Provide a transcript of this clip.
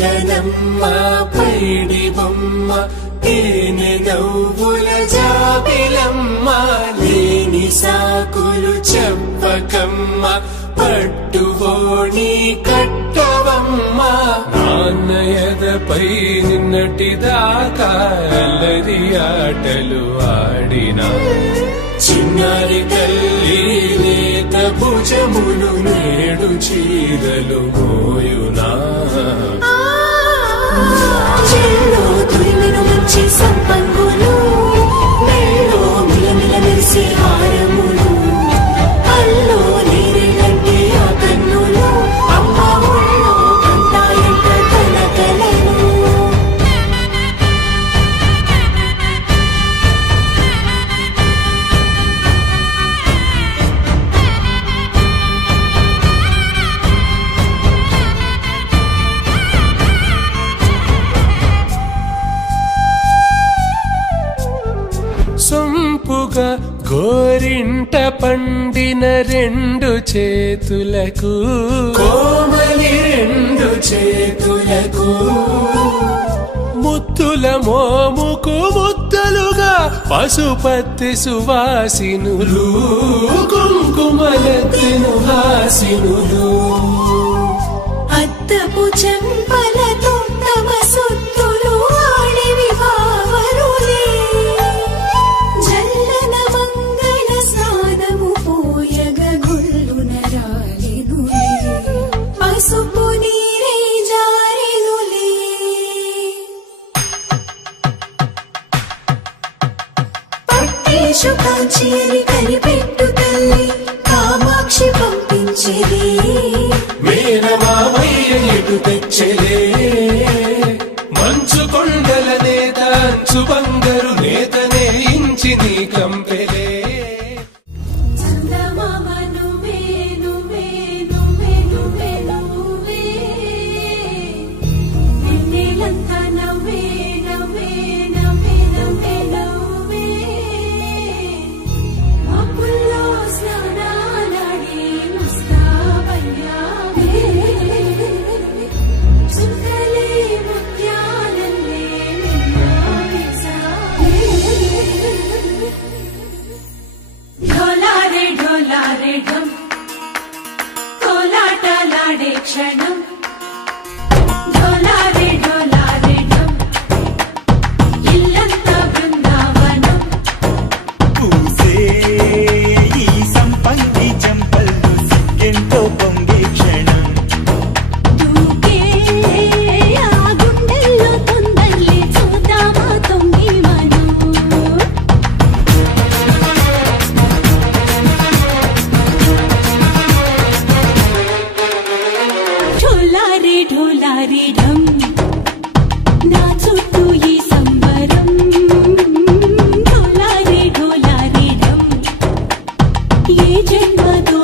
కనమ్మ పైడి బొమ్మ తేనె నవ్వుల జాబిలమ్మ లేని సాకులు చెప్పకమ్మ పట్టువోణి కట్టవమ్మ నాన్నయదపై నిన్నటిదాకా అల్లరి ఆటలు ఆడినా చిన్నారి తల్లి లేత భుజములు నేడు చీరలు మోయునా చెల్లో తురిమిను మంచి సంపంగులు మేలో మిలమిల మెరిసే హారములు అల్లో నీరిలంటే ఆ కన్నులు అమ్మ ఒళ్ళో కంటాయంట కలకలను సొంపుగా గోరింట పండిన రెండు చేతులకు కోమలి రెండు చేతులకు ముద్దుల మోముకు ముద్దలుగా పసుపత్తి సువాసినులు కుంకుమలెత్తిను హాసినులు అద్దపు చెంపలతో తమ సుత్తులు ఆడివి భావరులే జల్లన మంగళ స్నానము పోయగ గుళ్ళున రాలినులే పసుపు నీరే జారినులే పట్టేషు కాంచి అని కనిపెట్టు తల్లి కామాక్షి పంపించేది మేనమామయ్య ఎటు తెచ్చలే మంచు కొండల నేత అంచు బంగారు నేతనే ఇంచి నీ కంపెలే క్షణం ఢోలారే ఢోలారే ఢం ఇల్లంతా బృందావనం పూసే ఈ సంపంగి చెంపలు సిగ్గెంతో పొంగే క్షణం దూకే ఆ గుండెల్లో తొందల్లి చూద్దామా తొంగి మనం ఢోలారే ఢోలారే ఢం నా చుట్టూ ఈ సంబరం ఢోలారే ఢోలారే ఢం ఏ జన్మతో